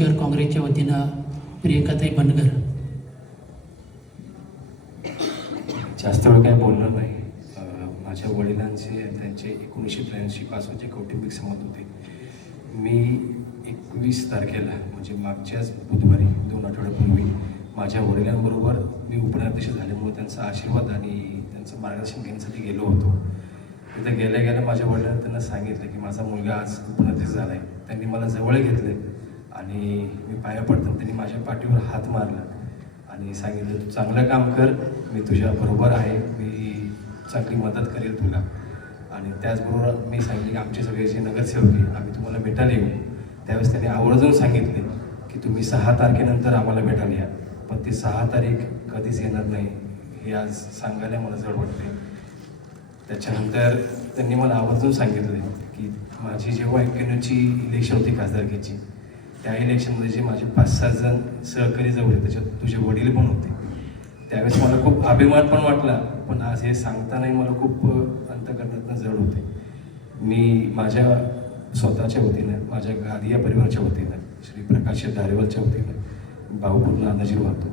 शहर काँग्रेसच्या वतीनं प्रियंकाताई बनगर. जास्त वेळ काय बोलणार नाही. माझ्या वडिलांचे त्यांचे 1983 पासूनचे कौटुंबिक संबंध होते. मी 21 तारखेला म्हणजे मागच्याच बुधवारी 2 आठवड्यापूर्वी माझ्या वडिलांबरोबर मी उपनगराध्यक्ष झाल्यामुळे त्यांचा आशीर्वाद आणि त्यांचं मार्गदर्शन घेण्यासाठी गेलो होतो. तिथं गेल्या गेल्या माझ्या वडिलांनी त्यांना सांगितलं की माझा मुलगा आज उपनगराध्यक्ष झाला आहे. त्यांनी मला जवळ घेतले आणि मी पाया पडताना त्यांनी माझ्या पाठीवर हात मारला आणि सांगितलं, तू चांगलं काम कर, मी तुझ्याबरोबर आहे, मी चांगली मदत करेल तुला. आणि त्याचबरोबर मी सांगितले की आमचे सगळे जे नगरसेवक आहे आम्ही तुम्हाला भेटायला येऊ. त्यावेळेस त्यांनी आवर्जून सांगितले की तुम्ही 6 तारखेनंतर आम्हाला भेटायला या. पण ती 6 तारीख कधीच येणार नाही हे आज सांगायला मला जड वाटते. त्याच्यानंतर त्यांनी मला आवर्जून सांगितलं की माझी जेव्हा 91ची इलेक्शन होती खासदारकीची, त्या इलेक्शनमध्ये जे माझे 5-6 जण सहकारी जवळ होते त्याच्यात तुझे वडील पण होते. त्यावेळेस मला खूप अभिमान पण वाटला, पण आज हे सांगतानाही मला खूप अंतःकरणातून जड होते. मी माझ्या स्वतःच्या वतीनं, माझ्या गादिया परिवाराच्या वतीनं, श्री प्रकाश धारेवालच्या वतीनं भावपूर्ण आदरांजली वाहतो.